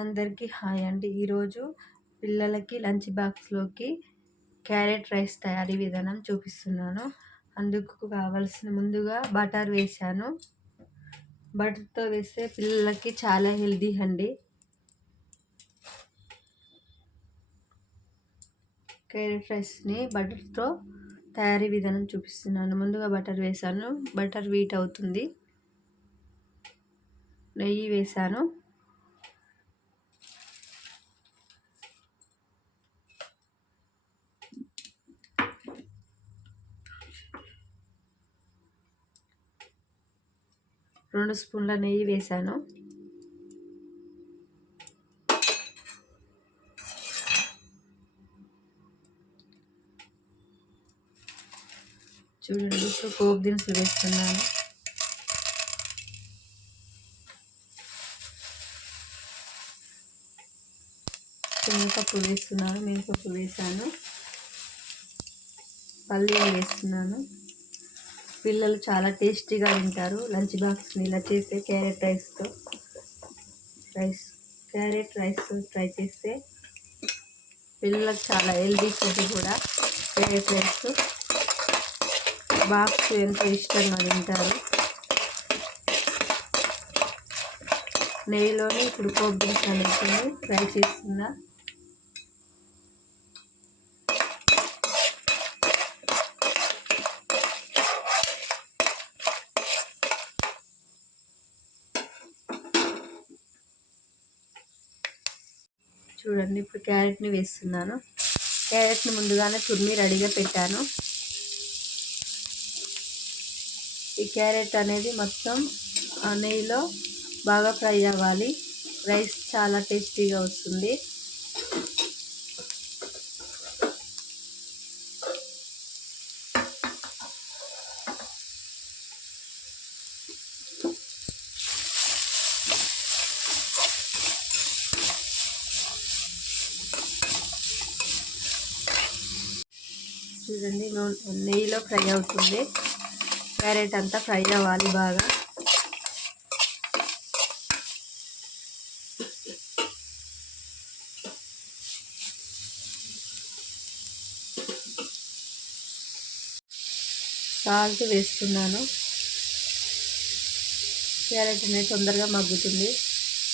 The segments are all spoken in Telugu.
అందరికీ హాయ్ అండి. ఈరోజు పిల్లలకి లంచ్ బాక్స్లోకి క్యారెట్ రైస్ తయారీ విధానం చూపిస్తున్నాను. అందుకు కావలసిన ముందుగా బటర్ వేశాను. బటర్తో వేస్తే పిల్లలకి చాలా హెల్దీ అండి. క్యారెట్ రైస్ని బటర్తో తయారీ విధానం చూపిస్తున్నాను. ముందుగా బటర్ వేసాను బటర్ వీట్ అవుతుంది. నెయ్యి వేసాను రెండు స్పూన్ల నెయ్యి వేసాను చూడండి ఇప్పుడు పోపు దినుసులు వేస్తున్నాను. మినపప్పు వేస్తున్నాను మినపప్పు వేసాను పల్లీలు వేస్తున్నాను. పిల్లలు చాలా టేస్టీగా తింటారు. లంచ్ బాక్స్ని ఇలా చేస్తే క్యారెట్ రైస్తో రైస్ క్యారెట్ రైస్ ట్రై చేస్తే పిల్లలకు చాలా హెల్దీ ఫుడ్ కూడా. క్యారెట్ రైస్ బాక్స్ ఎంతో ఇష్టంగా తింటారు. నెయ్యిలోనే ఇప్పుడు పోపు దినుసులు ఫ్రై చేస్తున్నా చూడండి ఇప్పుడు క్యారెట్ని వేస్తున్నాను. క్యారెట్ని ముందుగానే తురిమి రెడీగా పెట్టాను. ఈ క్యారెట్ అనేది మొత్తం నెయ్యిలో బాగా ఫ్రై అవ్వాలి. రైస్ చాలా టేస్టీగా వస్తుంది. చూడండి నెయ్యిలో ఫ్రై అవుతుంది. క్యారెట్ అంతా ఫ్రై అవ్వాలి బాగా. సాల్ట్ వేస్తున్నాను. క్యారెట్ అనేది తొందరగా మగ్గుతుంది.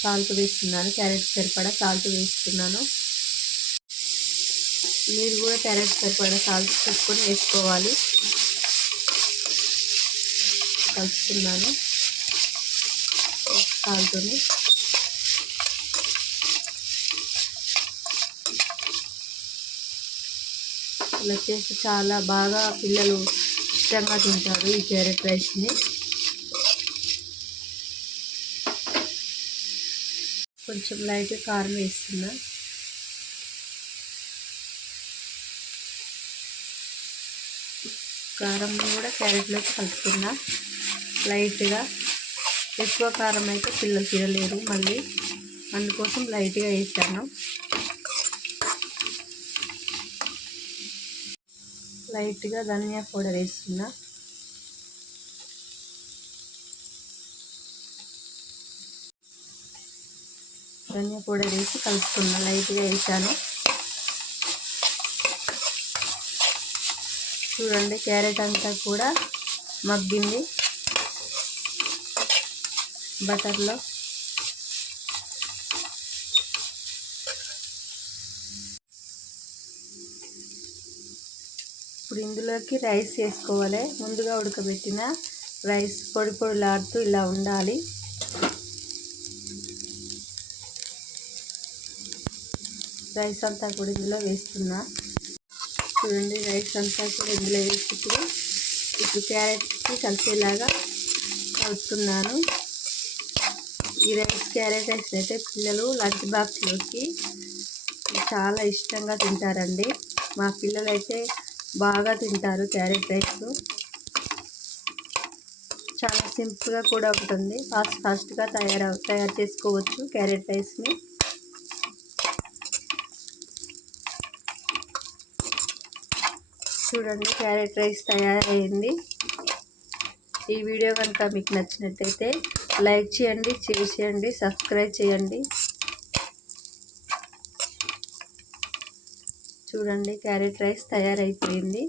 సాల్ట్ వేస్తున్నాను. క్యారెట్ సరిపడా సాల్ట్ వేస్తున్నాను. మీరు కూడా క్యారెట్ సరిపడా సాల్ట్ చూసుకొని వేసుకోవాలి. కలుపుతున్నాను. సాల్ట్ని. ఇలా చేస్తే చాలా బాగా పిల్లలు ఇష్టంగా తింటారు ఈ క్యారెట్ రైస్ని. కొంచెం లైట్ కారం వేస్తున్నా. కారం కూడా క్యారెట్లోకి కలుపుకున్నా లైట్గా ఎక్కువ కారం అయితే పిల్లలు తినలేరు మళ్ళీ. అందుకోసం లైట్గా వేసాను. లైట్గా ధనియా పౌడర్ వేస్తున్నా. ధనియా పౌడర్ వేసి కలుపుకున్నా లైట్గా వేసాను. చూడండి క్యారెట్ అంతా కూడా మగ్గింది. బటర్లో. ఇప్పుడు ఇందులోకి రైస్ వేసుకోవాలి. ముందుగా ఉడకబెట్టిన రైస్ పొడి పొడిలాడుతూ ఇలా ఉండాలి. రైస్ అంతా కూడా ఇందులో వేస్తున్నా. చూడండి రైస్ అంతా కూడా ఇందులో వేసి ఇప్పుడు ఇప్పుడు క్యారెట్కి కలిసేలాగా కలుపుతున్నాను. ఈ రైస్ క్యారెట్ రైస్ అయితే పిల్లలు లంచ్ బాక్స్లోకి చాలా ఇష్టంగా తింటారండి. మా పిల్లలు అయితే బాగా తింటారు క్యారెట్ రైస్ చాలా సింపుల్గా కూడా ఉంటుంది. ఫాస్ట్ ఫాస్ట్గా తయారు తయారు చేసుకోవచ్చు క్యారెట్ రైస్ని చూడండి క్యారెట్ రైస్ తయారైంది. ఈ వీడియో కనుక మీకు నచ్చినట్టయితే లైక్ చేయండి షేర్ చేయండి సబ్స్క్రైబ్ చేయండి. చూడండి క్యారెట్ రైస్ తయారైపోయింది.